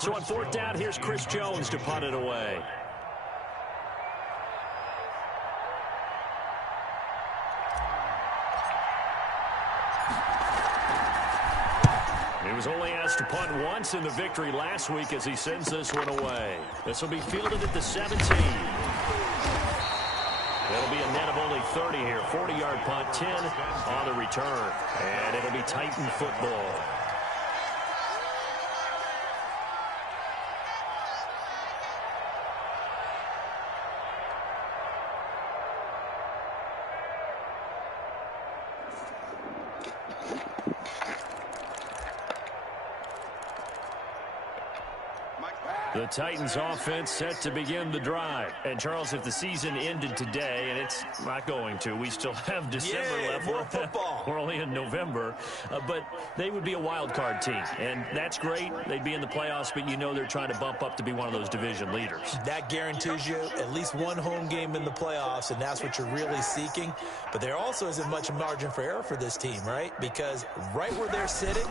So on fourth down, here's Chris Jones to punt it away. He was only asked to punt once in the victory last week as he sends this one away. This will be fielded at the 17. It'll be a net of only 30 here. 40-yard punt, 10 on the return. And it'll be Titan football. The Titans offense set to begin the drive. And, Charles, if the season ended today, and it's not going to, we still have December left. More football. We're only in November. But they would be a wild card team. And that's great. They'd be in the playoffs, but you know they're trying to bump up to be one of those division leaders. That guarantees you at least one home game in the playoffs, and that's what you're really seeking. But there also isn't much margin for error for this team, right? Because right where they're sitting,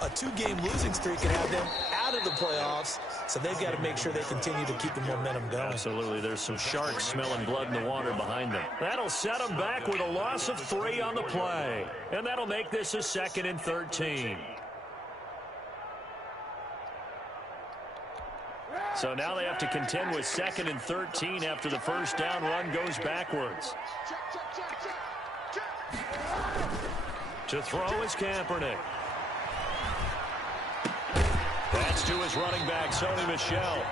a two-game losing streak can have them out of the playoffs, so they've got to make sure they continue to keep the momentum going. Absolutely. There's some sharks smelling blood in the water behind them. That'll set them back with a loss of 3 on the play. And that'll make this a 2nd and 13. So now they have to contend with 2nd and 13 after the first down run goes backwards. To throw is Kaepernick. That's to his running back, Sony Michel.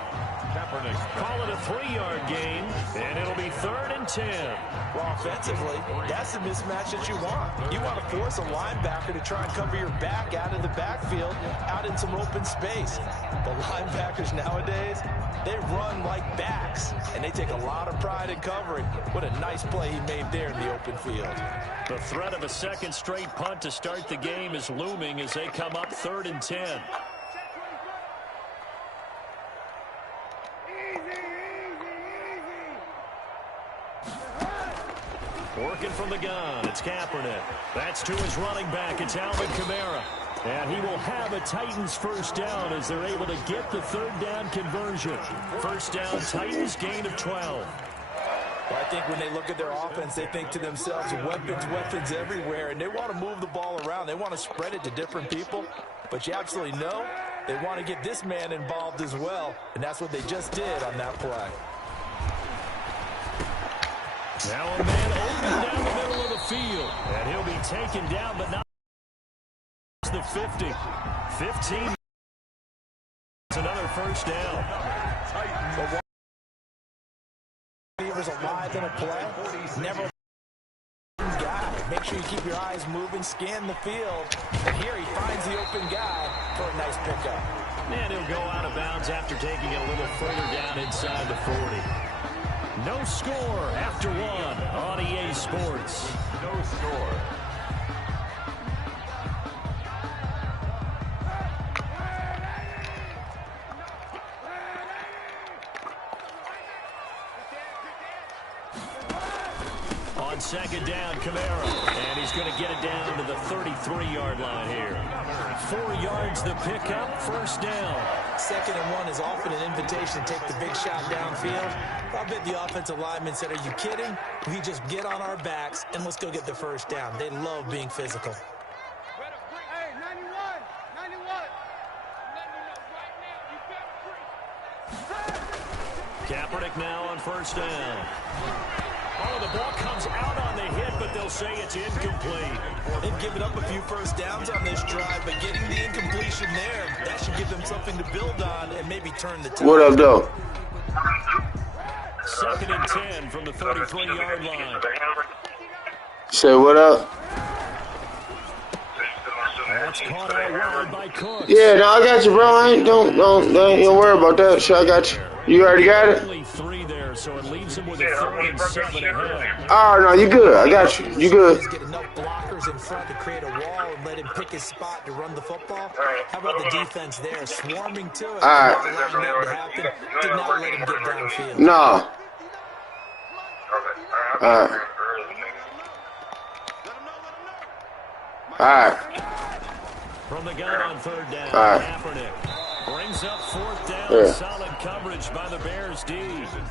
Call it a 3-yard gain, and it'll be 3rd and 10. Well, offensively, that's the mismatch that you want. You want to force a linebacker to try and cover your back out of the backfield, out in some open space. The linebackers nowadays, they run like backs, and they take a lot of pride in covering. What a nice play he made there in the open field. The threat of a second straight punt to start the game is looming as they come up 3rd and 10. Working from the gun, it's Kaepernick. That's to his running back, it's Alvin Kamara. And he will have a Titans first down as they're able to get the 3rd down conversion. First down, Titans gain of 12. Well, I think when they look at their offense, they think to themselves, weapons everywhere, and they want to move the ball around. They want to spread it to different people, but you absolutely know they want to get this man involved as well, and that's what they just did on that play. Now a man open down the middle of the field, and he'll be taken down, but not the 50. 15. It's another first down. Receivers alive in a play. Never guy. Make sure you keep your eyes moving, scan the field, and here he finds the open guy for a nice pickup. And he'll go out of bounds after taking it a little further down inside the 40. No score after 1 on EA Sports. No score. On 2nd down, Kamara. And he's going to get it down to the 33-yard line here. 4 yards the pickup, first down. 2nd and 1 is often an invitation to take the big shot downfield. I bet the offensive lineman said, are you kidding? We just get on our backs and let's go get the first down. They love being physical. Hey, 91. Kaepernick now on first down. Oh, the ball comes out on the hit, but they'll say it's incomplete. They've given up a few first downs on this drive, but getting the incompletion there, that should give them something to build on and maybe turn the tide. What up, though? 2nd and 10 from the 33-yard line. Say what up? That's caught out wide by Cook. Yeah, no, I got you, bro. I ain't don't worry about that. Sure, I got you. You already got it? Only 3 there, so it leaves him with a 3rd and 7 ahead. Oh, no, you good. I got you. You good. Get enough blockers in front to create a wall and let him pick his spot to run the football. How about the defense there, swarming to it? All right. Not allowing that to happen. Did not let him get downfield. No. All right. All right. From the gun on 3rd down, All right. Kaepernick Brings up fourth down. Yeah. Solid coverage by the Bears D.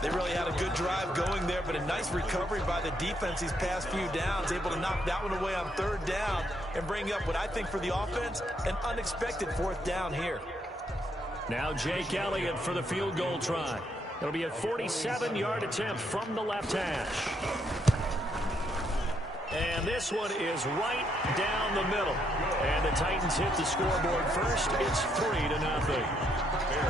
They really had a good drive going there, but a nice recovery by the defense these past few downs, able to knock that one away on third down and bring up what I think for the offense, an unexpected fourth down here. Now Jake Elliott for the field goal try. It'll be a 47-yard attempt from the left hash. And this one is right down the middle. And the Titans hit the scoreboard first. It's 3-0.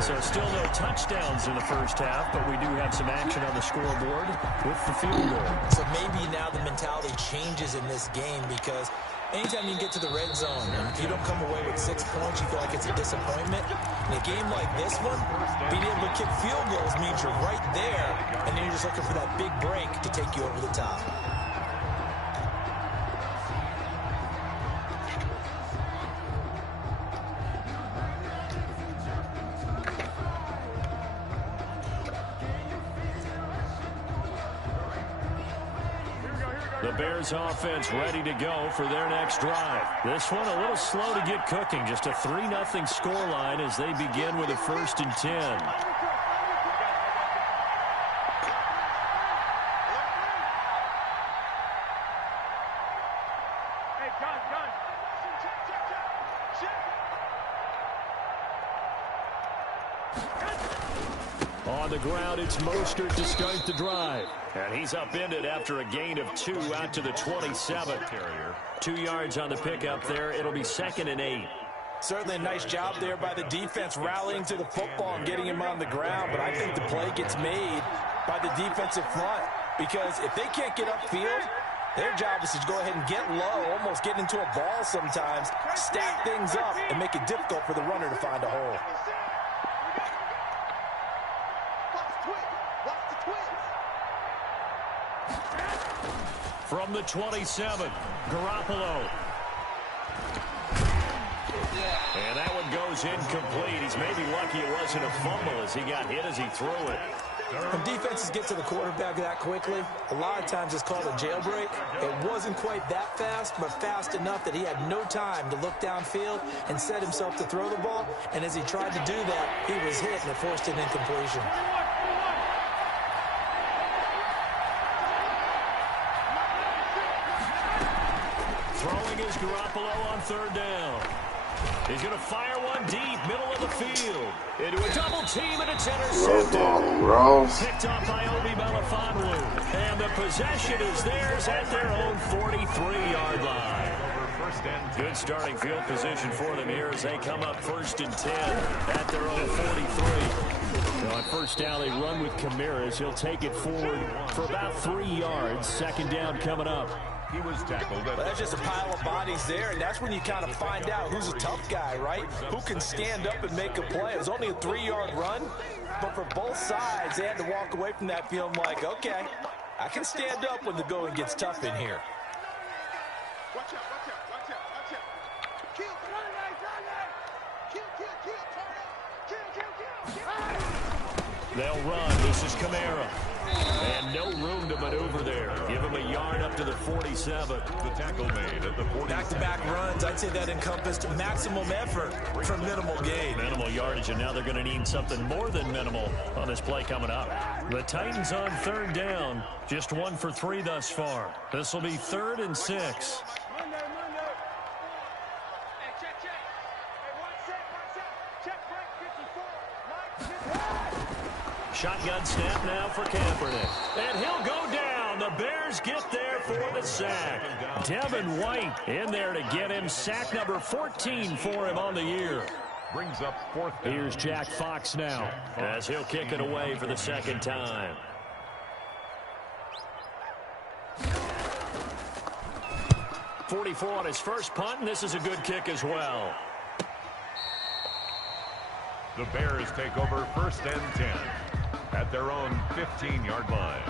So still no touchdowns in the first half, but we do have some action on the scoreboard with the field goal. So maybe now the mentality changes in this game, because anytime you can get to the red zone, and if you don't come away with 6 points, you feel like it's a disappointment. In a game like this one, being able to kick field goals means you're right there, and then you're just looking for that big break to take you over the top. The Bears offense ready to go for their next drive. This one a little slow to get cooking. Just a 3-0 scoreline as they begin with a 1st and 10. Hey, gun. On the ground, it's Mostert to start the drive. And he's upended after a gain of 2 out to the 27. 2 yards on the pickup there. It'll be 2nd and 8. Certainly a nice job there by the defense rallying to the football and getting him on the ground, but I think the play gets made by the defensive front, because if they can't get upfield, their job is to go ahead and get low, almost get into a ball sometimes, stack things up, and make it difficult for the runner to find a hole. From the 27, Garoppolo. And that one goes incomplete. He's maybe lucky it wasn't a fumble as he got hit as he threw it. When defenses get to the quarterback that quickly, a lot of times it's called a jailbreak. It wasn't quite that fast, but fast enough that he had no time to look downfield and set himself to throw the ball. And as he tried to do that, he was hit and it forced an incompletion. Throwing is Garoppolo on 3rd down. He's going to fire one deep, middle of the field. Into a double team, and it's intercepted. Picked up by Obi Melifonwu. And the possession is theirs at their own 43-yard line. Good starting field position for them here as they come up 1st and 10 at their own 43. So on 1st down, they run with Kamara. He'll take it forward for about 3 yards. 2nd down coming up. He was tackled. But that's just a pile of bodies there, and that's when you kind of find out who's a tough guy, right? Who can stand up and make a play. It was only a 3-yard run, but for both sides, they had to walk away from that feeling like, okay, I can stand up when the going gets tough in here. Watch out. Kill, kill. They'll run. This is Kamara. And no room to maneuver there. Give him a yard up to the 47. The tackle made at the 47. Back-to-back runs, I'd say that encompassed maximum effort for minimal gain. Minimal yardage, and now they're going to need something more than minimal on this play coming up. The Titans on 3rd down. Just 1 for 3 thus far. This will be 3rd and 6. Monday. Hey, check. Hey, one set. Check break 54. Shotgun snap now for Kaepernick. And he'll go down. The Bears get there for the sack. Devin White in there to get him. Sack number 14 for him on the year. Brings up 4th down. Here's Jack Fox now as he'll kick it away for the 2nd time. .44 on his first punt, and this is a good kick as well. The Bears take over 1st and 10 at their own 15-yard line.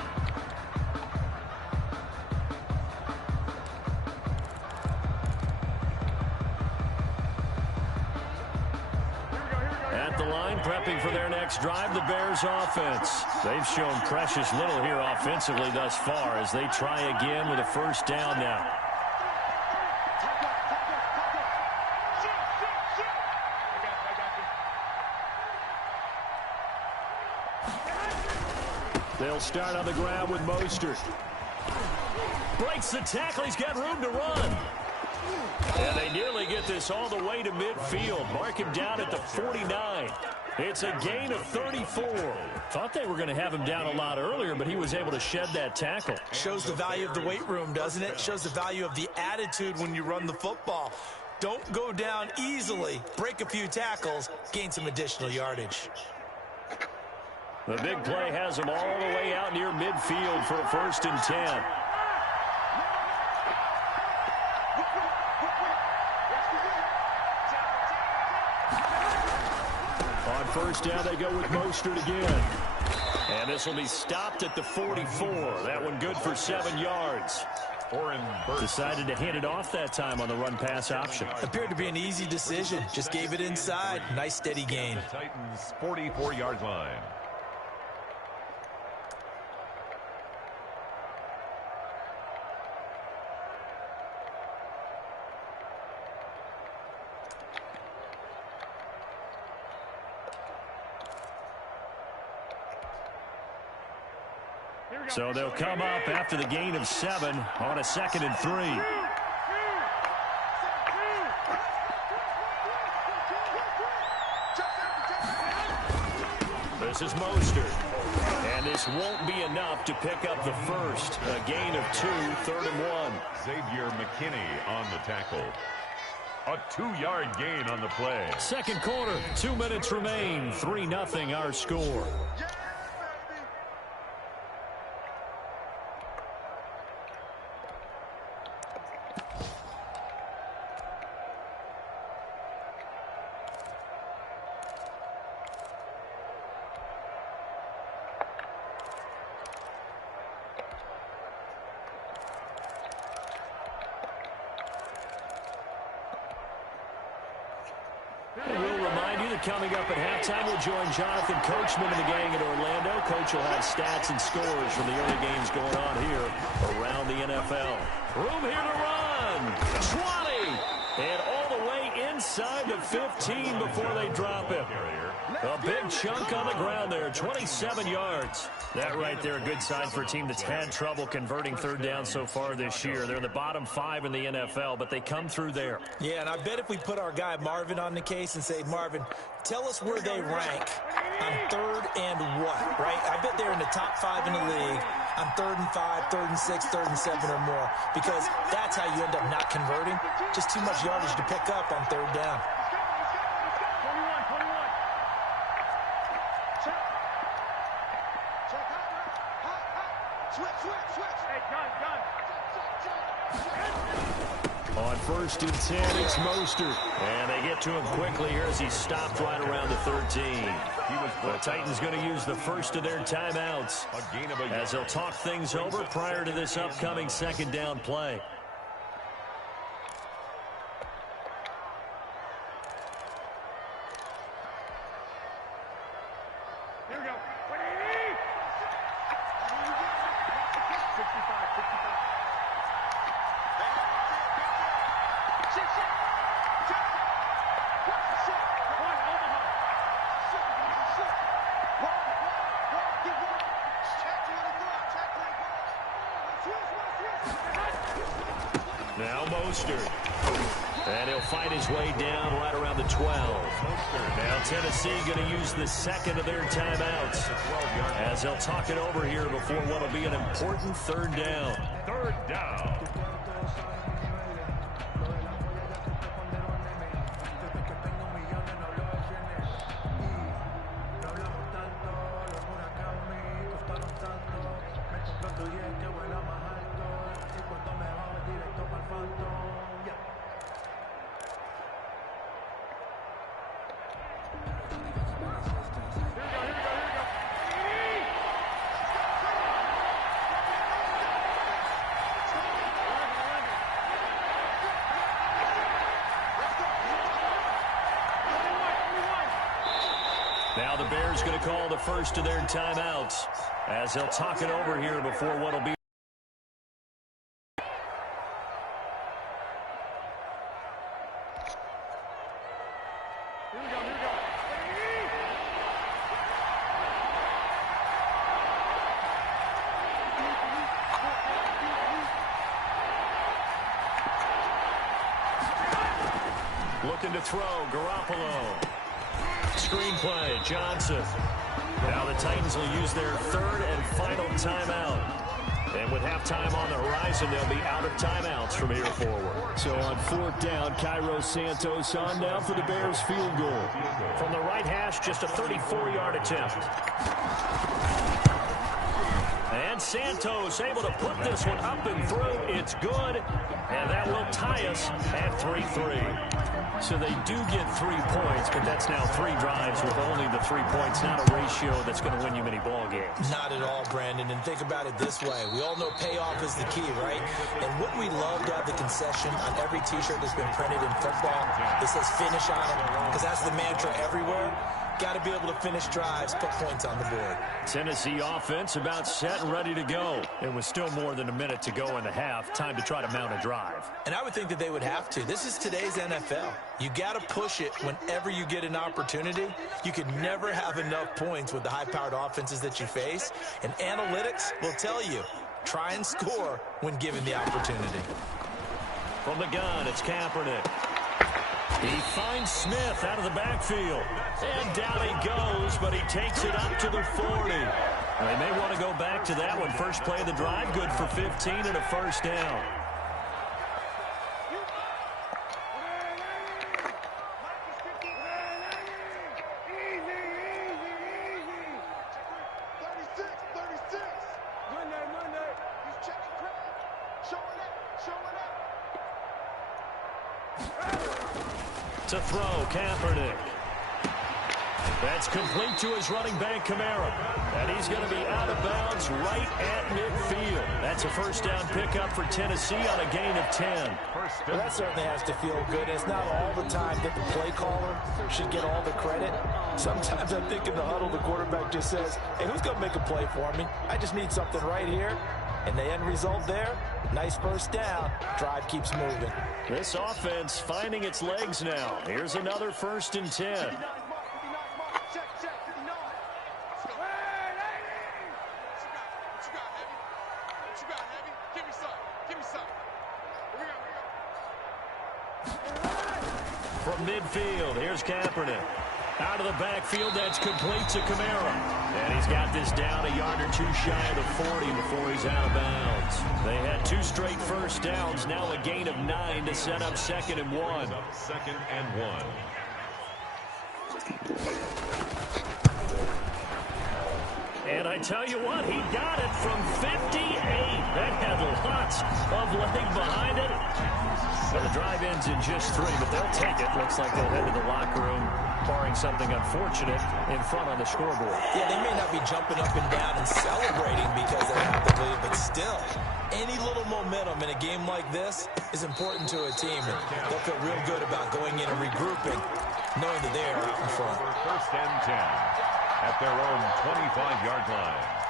At the line, prepping for their next drive, the Bears offense. They've shown precious little here offensively thus far as they try again with a 1st down now. They'll start on the ground with Mostert. Breaks the tackle. He's got room to run. And they nearly get this all the way to midfield. Mark him down at the 49. It's a gain of 34. Thought they were going to have him down a lot earlier, but he was able to shed that tackle. Shows the value of the weight room, doesn't it? Shows the value of the attitude when you run the football. Don't go down easily. Break a few tackles. Gain some additional yardage. The big play has him all the way out near midfield for a 1st and 10. On 1st down, they go with Mostert again. And this will be stopped at the 44. That one good for 7 yards. Decided to hand it off that time on the run-pass option. Appeared to be an easy decision. Just gave it inside. Nice, steady gain. The Titans' 44-yard line. So they'll come up after the gain of 7 on a 2nd and 3. This is Mostert. And this won't be enough to pick up the first. A gain of 2, 3rd and 1. Xavier McKinney on the tackle. A 2-yard gain on the play. 2nd quarter, 2 minutes remain. 3-0 our score. Coming up at halftime, we'll join Jonathan Coachman and the gang in Orlando. Coach will have stats and scores from the early games going on here around the NFL. Room here to run. 20. And all the way inside the 15 before they drop it. A big chunk on the ground there, 27 yards. That right there, a good sign for a team that's had trouble converting 3rd down so far this year. They're in the bottom 5 in the NFL, but they come through there. Yeah, and I bet if we put our guy Marvin on the case and say, Marvin, tell us where they rank on 3rd and what, right? I bet they're in the top 5 in the league on 3rd and 5, 3rd and 6, 3rd and 7 or more, because that's how you end up not converting. Just too much yardage to pick up on 3rd down. On 1st and 10, it's Mostert. And they get to him quickly here as he's stopped right around the 13. The Titans going to use the first of their timeouts as they'll talk things over prior to this upcoming 2nd down play. Here we go. 65. Now Mostert. And he'll find his way down right around the 12. Now Tennessee going to use the 2nd of their timeouts as they'll talk it over here before what will be an important 3rd down. 3rd down. Now the Bears going to call the first of their timeouts as they'll talk it over here before what will be. to throw. Garoppolo. Screenplay. Johnson. Now the Titans will use their third and final timeout. And with halftime on the horizon, they'll be out of timeouts from here forward. So on fourth down, Cairo Santos on now for the Bears field goal. From the right hash, just a 34-yard attempt. And Santos able to put this one up and through. It's good. And that will tie us at 3-3. So they do get 3 points, but that's now 3 drives with only the 3 points, not a ratio that's going to win you many ball games. Not at all, Brandon. And think about it this way. We all know payoff is the key, right? And wouldn't we love to have the concession on every T-shirt that's been printed in football that says finish on it? Because that's the mantra everywhere. Got to be able to finish drives, put points on the board. Tennessee offense about set and ready to go. It was still more than a minute to go in the half. Time to try to mount a drive. And I would think that they would have to. This is today's NFL. You got to push it whenever you get an opportunity. You can never have enough points with the high-powered offenses that you face. And analytics will tell you, try and score when given the opportunity. From the gun, it's Kaepernick. He finds Smith out of the backfield. And down he goes, but he takes it up to the 40. They may want to go back to that one. First play of the drive, good for 15 and a first down. To throw, Kaepernick. That's complete to his running back, Kamara. And he's going to be out of bounds right at midfield. That's a first down pickup for Tennessee on a gain of 10. Well, that certainly has to feel good. It's not all the time that the play caller should get all the credit. Sometimes I think in the huddle, the quarterback just says, hey, who's going to make a play for me? I just need something right here. And the end result there, nice first down. Drive keeps moving. This offense finding its legs now. Here's another 1st and 10. From midfield, here's Kaepernick. Out of the backfield, that's complete to Kamara. And he's got this down a yard or two shy of the 40 before he's out of bounds. They had 2 straight first downs, now a gain of 9 to set up 2nd and 1. Second and 1. And I tell you what, he got it from 58. That had lots of leg behind it. Well, the drive ends in just 3, but they'll take it. Looks like they'll head to the locker room, barring something unfortunate, in front on the scoreboard. Yeah, they may not be jumping up and down and celebrating because they have to lead, but still, any little momentum in a game like this is important to a team. And they'll feel real good about going in and regrouping, knowing that they are out in front. First and 10 at their own 25-yard line.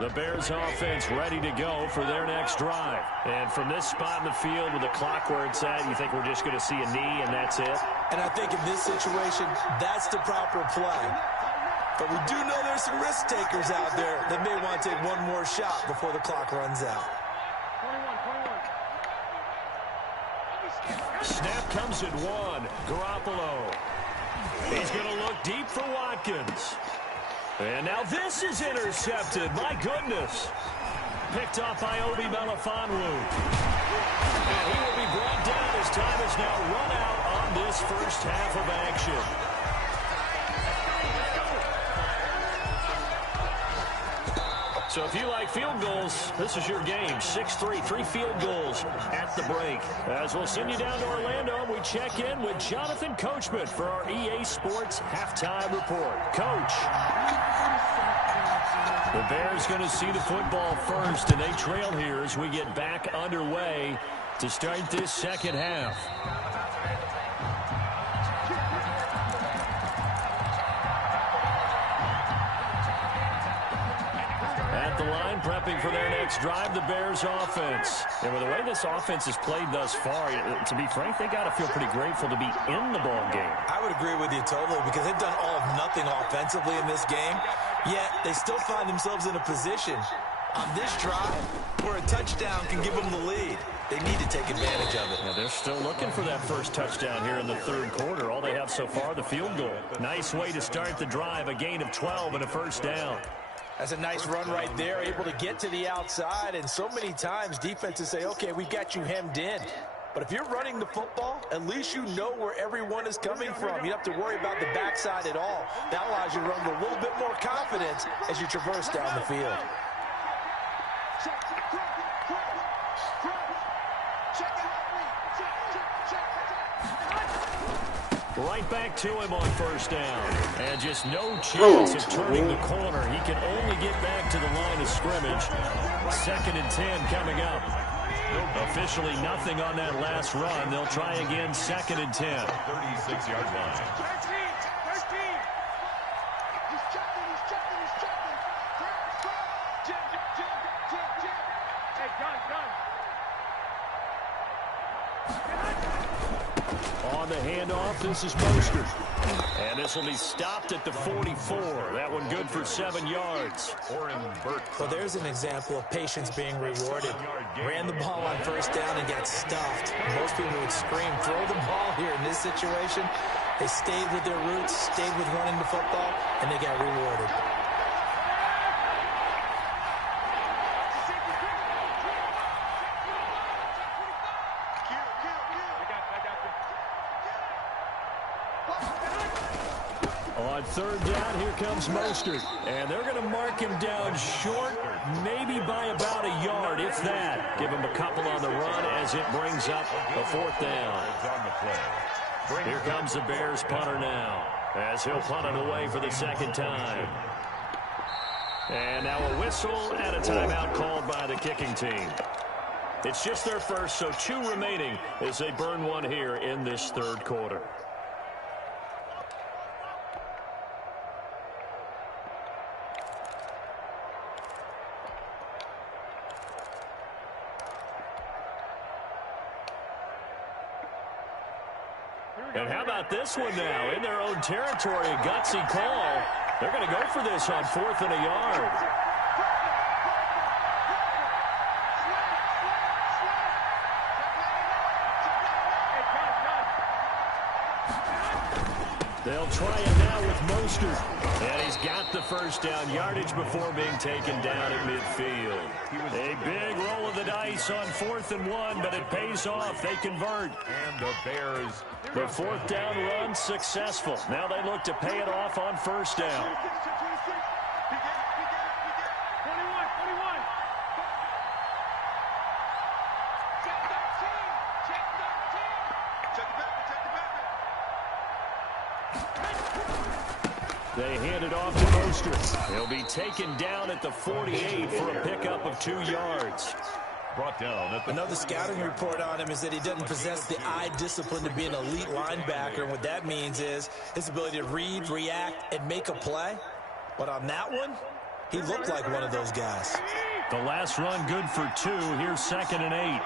The Bears offense ready to go for their next drive. And from this spot in the field with the clock where it's at, you think we're just going to see a knee and that's it? And I think in this situation, that's the proper play. But we do know there's some risk takers out there that may want to take one more shot before the clock runs out. Snap comes at 1. Garoppolo. He's going to look deep for Watkins. And now this is intercepted. My goodness. Picked off by Obi Melifonwu. And he will be brought down as time is now run out on this first half of action. So if you like field goals, this is your game. 6-3, 3 field goals at the break. As we'll send you down to Orlando, we check in with Jonathan Coachman for our EA Sports Halftime Report. Coach. The Bears going to see the football first, and they trail here as we get back underway to start this second half. At the line, prepping for their next drive, the Bears offense. And with the way this offense has played thus far, to be frank, they got to feel pretty grateful to be in the ball game. I would agree with you totally because they've done all of nothing offensively in this game, yet they still find themselves in a position on this drive where a touchdown can give them the lead. They need to take advantage of it. Yeah, they're still looking for that first touchdown here in the third quarter. All they have so far, the field goal. Nice way to start the drive, a gain of 12 and a first down. That's a nice run right there, able to get to the outside. And so many times defenses say, okay, we've got you hemmed in. But if you're running the football, at least you know where everyone is coming from. You don't have to worry about the backside at all. That allows you to run with a little bit more confidence as you traverse down the field. Right back to him on first down. And just no chance of turning the corner. He can only get back to the line of scrimmage. 2nd and 10 coming up. Officially nothing on that last run. They'll try again, 2nd and 10. 36-yard line. 13. He's checking. Jim. Hey, gun. On the handoff, this is Mostert. And this will be stopped at the 44. That one good for 7 yards. Well, there's an example of patience being rewarded. Ran the ball on first down and got stuffed. Most people would scream, throw the ball here in this situation. They stayed with their roots, stayed with running the football, and they got rewarded. On third down, here comes Mostert. And they're going to mark him down short, maybe by about a yard, if that. Give him a couple on the run as it brings up a 4th down. Here comes the Bears punter now, as he'll punt it away for the 2nd time. And now a whistle and a timeout called by the kicking team. It's just their first, so 2 remaining as they burn one here in this third quarter. And how about this one now? In their own territory, a gutsy call. They're going to go for this on 4th and a yard. They'll try it now with Mostert. And he's got the first down yardage before being taken down at midfield. A big roll of the dice on 4th and 1, but it pays off. They convert. And the Bears. The 4th down run successful. Now they look to pay it off on first down. 21. They hand it off to Mostert. He'll be taken down at the 48 for a pickup of 2 yards. Brought down at the Another scouting report on him is that he doesn't possess the eye discipline to be an elite linebacker. And what that means is his ability to read, react, and make a play. But on that one, he looked like one of those guys. The last run good for 2. Here's 2nd and 8.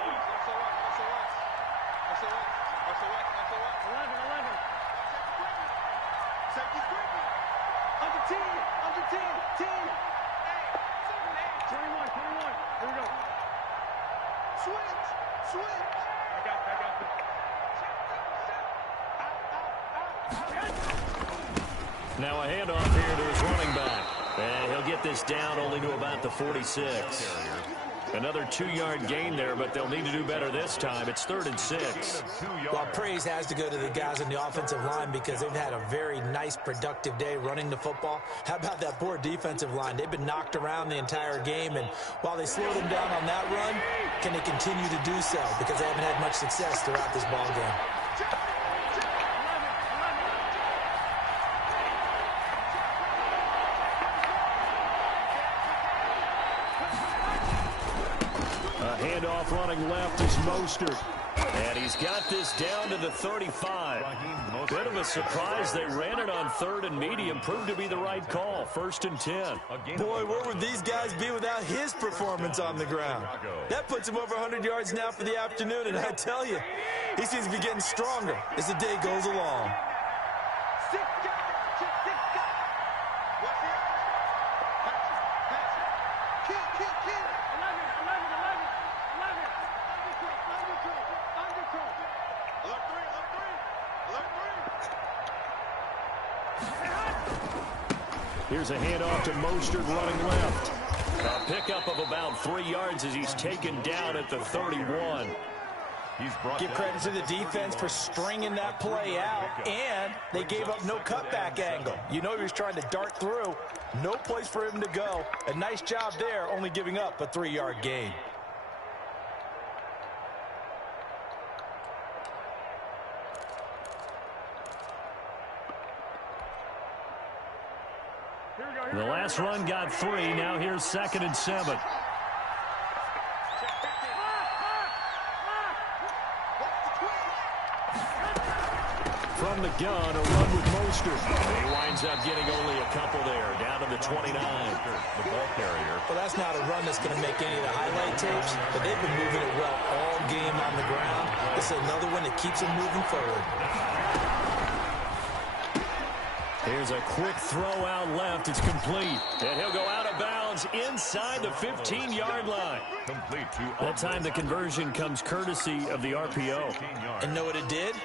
Now a handoff here to his running back. And he'll get this down only to about the 46. Another 2-yard gain there, but they'll need to do better this time. It's 3rd and 6. Well, praise has to go to the guys on the offensive line because they've had a very nice, productive day running the football. How about that poor defensive line? They've been knocked around the entire game, and while they slowed them down on that run, can they continue to do so? Because they haven't had much success throughout this ball game. Handoff running left is Mostert. And he's got this down to the 35. Bit of a surprise. They ran it on third and medium. Proved to be the right call. 1st and 10. Boy, where would these guys be without his performance on the ground? That puts him over 100 yards now for the afternoon, and I tell you, he seems to be getting stronger as the day goes along. Here's a handoff to Mostert running left. A pickup of about 3 yards as he's taken down at the 31. Give credit to the defense for stringing that play out, and they gave up no cutback angle. You know he was trying to dart through. No place for him to go. A nice job there, only giving up a 3-yard gain. The last run got 3. Now here's 2nd and 7. From the gun, a run with Mostert. He winds up getting only a couple there, down to the 29. The ball carrier. Well, that's not a run that's going to make any of the highlight tapes, but they've been moving it well all game on the ground. This is another one that keeps them moving forward. Here's a quick throw out left. It's complete. And he'll go out of bounds inside the 15-yard line. Complete to That time the conversion comes courtesy of the RPO. And know what it did?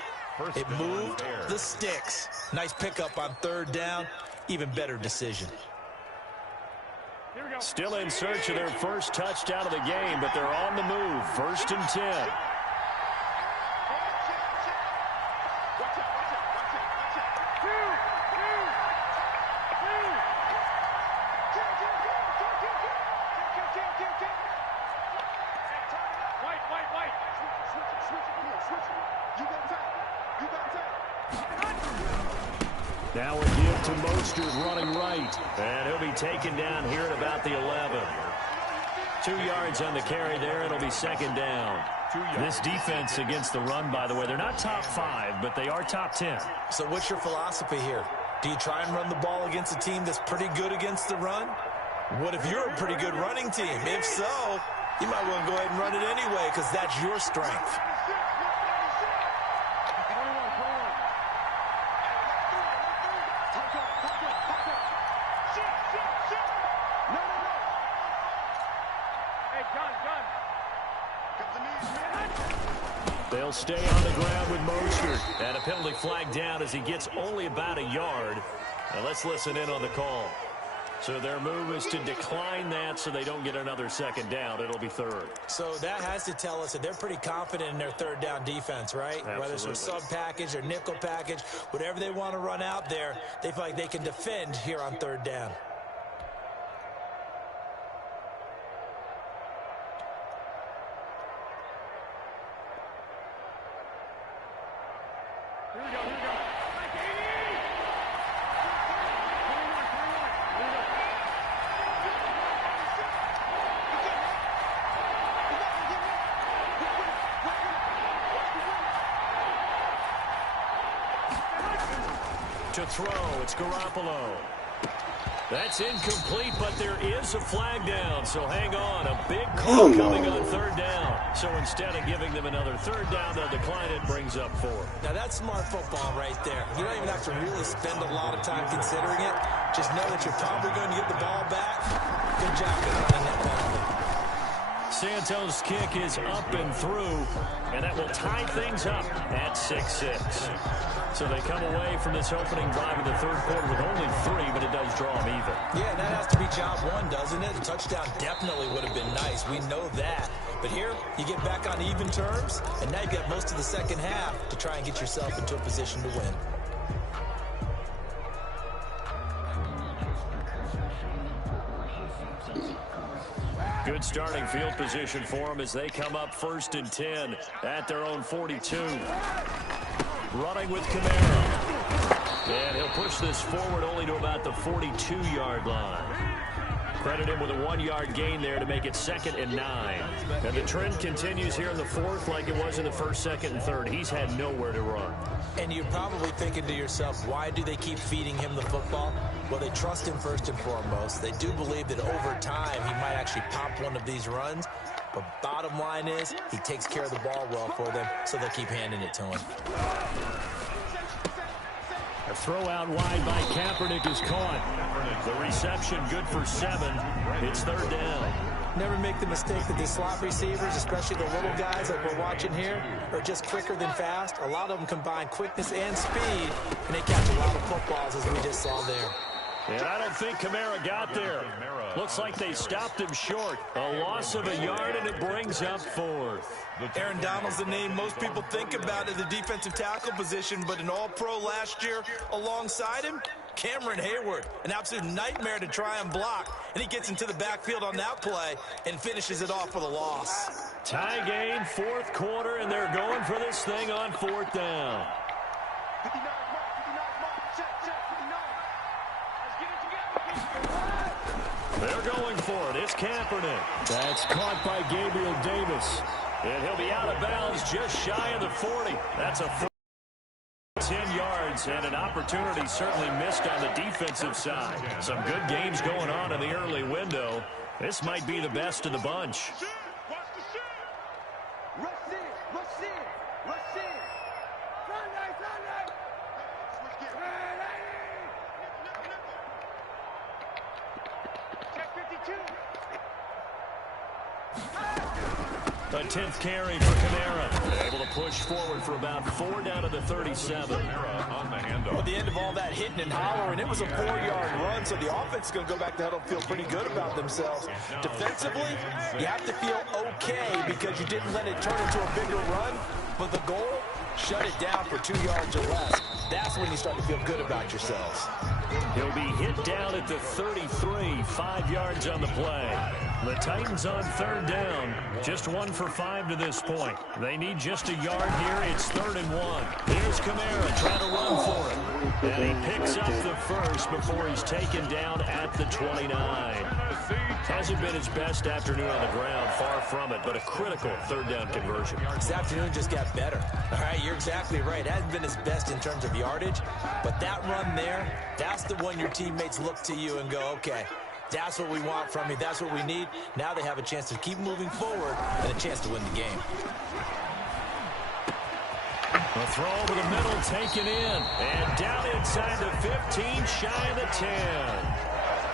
It moved the sticks. Nice pickup on 3rd down. Even better decision. Still in search of their first touchdown of the game, but they're on the move. 1st and 10. Now a give to Mostert running right. And he'll be taken down here at about the 11. 2 yards on the carry there. It'll be 2nd down. This defense against the run, by the way, they're not top 5, but they are top 10. So what's your philosophy here? Do you try and run the ball against a team that's pretty good against the run? What if you're a pretty good running team? If so, you might want to go ahead and run it anyway because that's your strength. They'll stay on the ground with Mostert. And a penalty flag down as he gets only about a yard. Now let's listen in on the call. So their move is to decline that so they don't get another 2nd down. It'll be 3rd. So that has to tell us that they're pretty confident in their 3rd down defense, right? Absolutely. Whether it's a sub package or nickel package, whatever they want to run out there, they feel like they can defend here on 3rd down. To throw, it's Garoppolo. That's incomplete, but there is a flag down, so hang on. A big call coming on 3rd down. So instead of giving them another 3rd down, they'll decline it, brings up 4. Now that's smart football right there. You don't even have to really spend a lot of time considering it. Just know that you're probably going to get the ball back. Good job running that penalty. Santos' kick is up and through, and that will tie things up at 6-6. So they come away from this opening drive in the 3rd quarter with only 3, but it does draw them even. Yeah, that has to be job 1, doesn't it? A touchdown definitely would have been nice. We know that. But here, you get back on even terms, and now you've got most of the 2nd half to try and get yourself into a position to win. Good starting field position for them as they come up 1st and 10 at their own 42. Running with Kamara. And he'll push this forward only to about the 42-yard line. Credit him with a 1-yard gain there to make it 2nd and 9. And the trend continues here in the 4th like it was in the 1st, 2nd, and 3rd. He's had nowhere to run. And you're probably thinking to yourself, why do they keep feeding him the football? Well, they trust him first and foremost. They do believe that over time he might actually pop one of these runs. But bottom line is he takes care of the ball well for them, so they'll keep handing it to him. A throw out wide by Kaepernick is caught. The reception good for 7. It's 3rd down. Never make the mistake that the slot receivers, especially the little guys like we're watching here, are just quicker than fast. A lot of them combine quickness and speed, and they catch a lot of footballs as we just saw there. And I don't think Kamara got there. Looks like they stopped him short. A loss of a yard, and it brings up 4th. Aaron Donald's the name most people think about at the defensive tackle position, but an all-pro last year alongside him, Cameron Hayward, an absolute nightmare to try and block. And he gets into the backfield on that play and finishes it off with a loss. Tie game, 4th quarter, and they're going for this thing on 4th down. 59 mark, check, 59. Let's get it together. They're going for it. It's Kaepernick. That's caught by Gabriel Davis. And he'll be out of bounds just shy of the 40. That's a 10 yards and an opportunity certainly missed on the defensive side. Some good games going on in the early window. This might be the best of the bunch. A 10th carry for Kamara. Able to push forward for about 4 down to the 37. On the handoff. At the end of all that hitting and hollering, it was a 4-yard run, so the offense is going to go back to huddle, feel pretty good about themselves. Defensively, you have to feel okay because you didn't let it turn into a bigger run, but the goal, shut it down for 2 yards or less. That's when you start to feel good about yourselves. He'll be hit down at the 33, 5 yards on the play. The Titans on 3rd down, just 1 for 5 to this point. They need just a yard here. It's 3rd and 1. Here's Kamara trying to run for it. And he picks up the first before he's taken down at the 29. Hasn't been his best afternoon on the ground, far from it, but a critical 3rd down conversion. This afternoon just got better. All right, you're exactly right. It hasn't been his best in terms of yardage, but that run there, that's the one your teammates look to you and go, okay, that's what we want from you. That's what we need. Now they have a chance to keep moving forward and a chance to win the game. A throw over the middle, taken in, and down inside the 15, shy of the 10.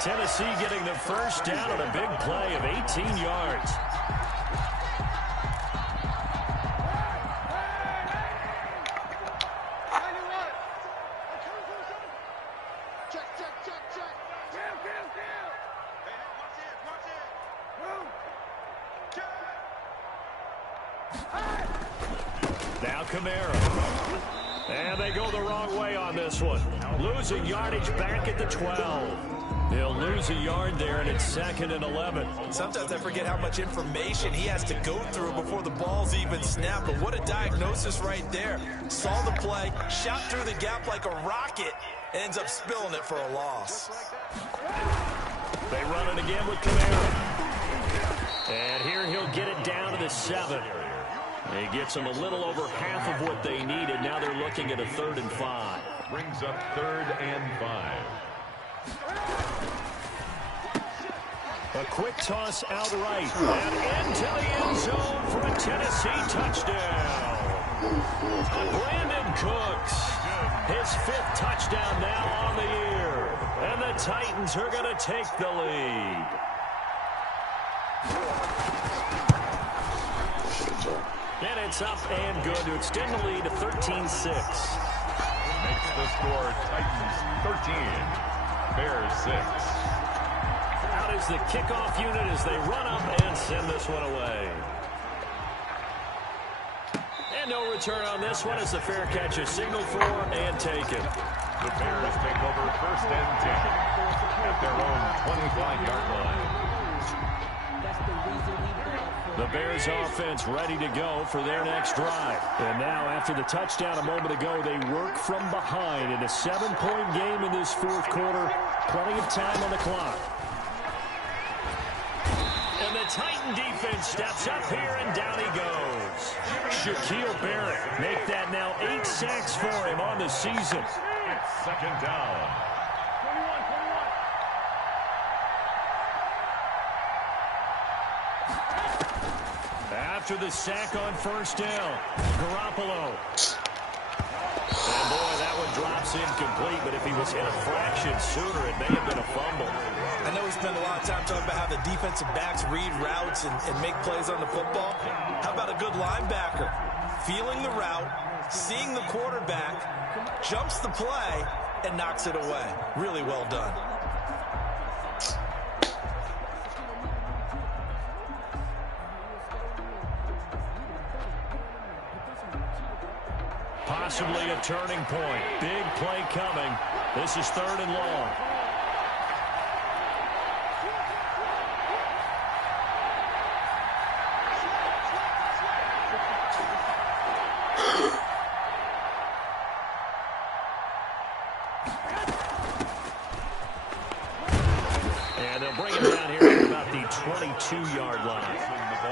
Tennessee getting the first down on a big play of 18 yards. Now Kamara. And they go the wrong way on this one. Losing yardage back at the 12. He'll lose a yard there, and it's 2nd and 11. Sometimes I forget how much information he has to go through before the ball's even snapped. But what a diagnosis right there. Saw the play, shot through the gap like a rocket, and ends up spilling it for a loss. They run it again with Kamara. And here he'll get it down to the 7. He gets them a little over half of what they needed. Now they're looking at a 3rd and 5. Brings up 3rd and 5. A quick toss out right. And into the end zone for a Tennessee touchdown. Brandon Cooks. His 5th touchdown now on the year. And the Titans are going to take the lead. And it's up and good to extend the lead to 13-6. Makes the score Titans 13, Bears 6. Out is the kickoff unit as they run up and send this one away. And no return on this one as the fair catch is signaled for and taken. The Bears take over 1st and 10 at their own 25-yard line. The Bears offense ready to go for their next drive. And now after the touchdown a moment ago, they work from behind in a 7-point game in this 4th quarter. Plenty of time on the clock. Titan defense steps up here, and down he goes. Shaquille Barrett make that now 8 sacks for him on the season. It's second down. 21. After the sack on first down, Garoppolo. And boy, that one drops incomplete, but if he was hit a fraction sooner, it may have been a fumble. I know we spend a lot of time talking about how the defensive backs read routes and make plays on the football. How about a good linebacker? Feeling the route, seeing the quarterback, jumps the play, and knocks it away. Really well done. Possibly a turning point. Big play coming. This is 3rd and long. And they'll bring him down here at about the 22-yard line.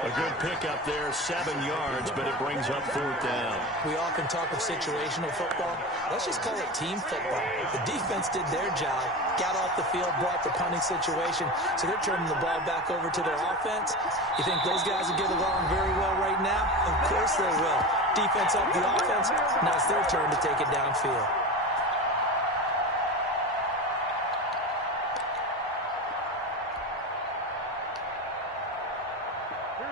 A good pickup there, 7 yards, but it brings up 4th down. We often talk of situational football. Let's just call it team football. The defense did their job, got off the field, brought the punting situation, so they're turning the ball back over to their offense. You think those guys will get along very well right now? Of course they will. Defense up the offense. Now it's their turn to take it downfield.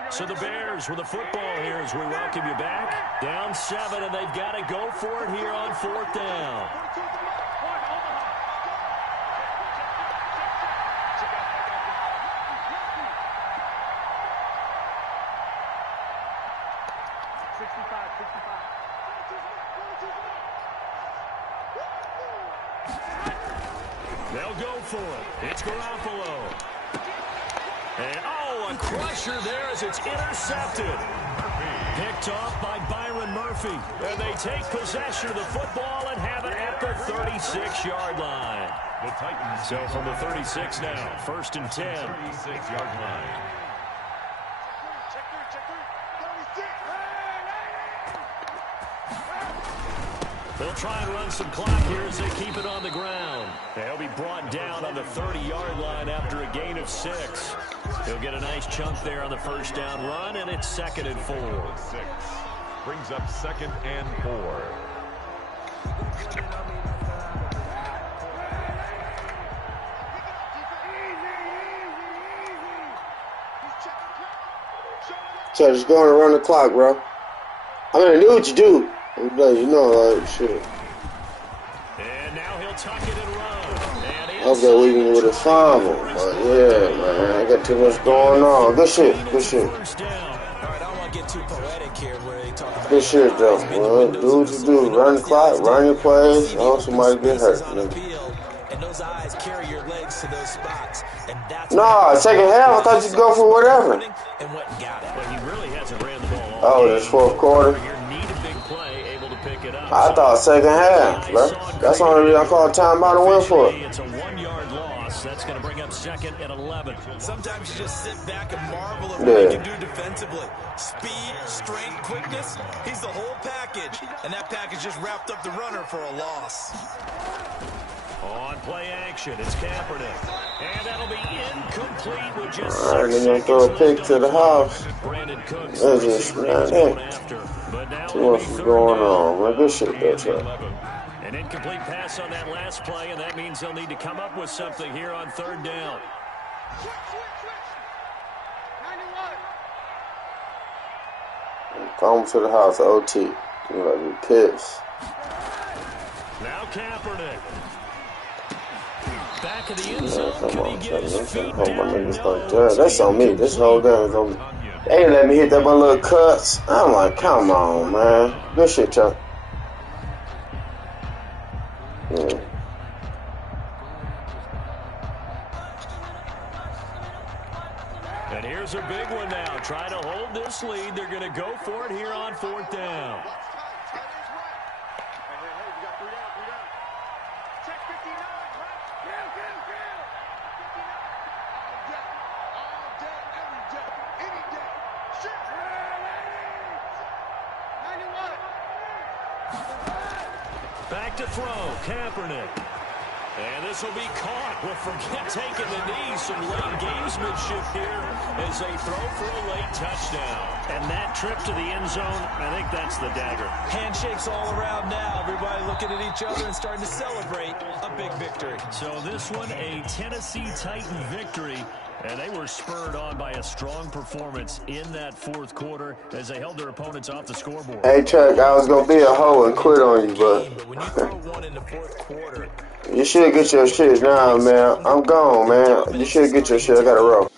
So the Bears with the football here as we welcome you back. Down 7, and they've got to go for it here on 4th down. They'll go for it. It's Garoppolo. And, oh, a crusher there as it's intercepted. Picked off by Byron Murphy. And they take possession of the football and have it at the 36-yard line. The Titans. So from the 36 now, 1st and 10. 36-yard line. They'll try and run some clock here as they keep it on the ground. They'll be brought down on the 30-yard line after a gain of 6. He'll get a nice chunk there on the first down run, and it's 2nd and 4. 6 brings up 2nd and 4. So just go and run the clock, bro. I mean, do what you do. You know, like, shit. And now he'll tuck it and run. And Okay, we can with a fumble. But yeah, man, I got too much going on. Good shit, good shit. All right, I don't want to get too poetic here where they talk about Good shit, though. Well, do what you do. Run the clock, run your plays. I don't somebody get hurt. And those eyes carry your legs to those spots. And that's No, second half, I thought you'd go for whatever. And went and got it. Well, he really hasn't ran the ball all Oh, game. this 4th quarter. Here, need a big play, able to pick it up. I thought second half, bro. That's the only reason I called timeout and win for it. It's a 1-yard loss. That's going to bring up 2nd and 11. Sometimes you just sit back and marvel at what he can do defensively. Speed, strength, quickness. He's the whole package. And that package just wrapped up the runner for a loss. On play action, it's Kaepernick. And that'll be incomplete with just All right, 6 they're gonna throw a seconds pick left to the house. Brandon Cooks. That's just not going it. after. But now Too it'll much be is 3rd going down. on, man. Good shit, though, Trey. An incomplete pass on that last play, and that means they'll need to come up with something here on 3rd down. Switch. 91. Come to the house, OT. You gotta be pissed. Now Kaepernick. Back of the end Man, zone. come Can he on, get Trey. his I'm feet trying to hold my down? niggas like No, that. That's on me. This whole game is on me. They ain't let me hit that one little cuts. I'm like, come on, man. Good shit, Trey. Yeah. And here's a big one now. Trying to hold this lead. They're going to go for it here on 4th down. Back to throw, Kaepernick. And this will be caught. Well, forget taking the knee. Some late gamesmanship here as they throw for a late touchdown. And that trip to the end zone, I think that's the dagger. Handshakes all around now. Everybody looking at each other and starting to celebrate a big victory. So this one, a Tennessee Titan victory. And they were spurred on by a strong performance in that fourth quarter as they held their opponents off the scoreboard. Hey, Chuck, I was going to be a hoe and quit on you, But when you throw one in the fourth quarter, you should get your shit now, man. I'm gone, man. You should get your shit. I got to roll.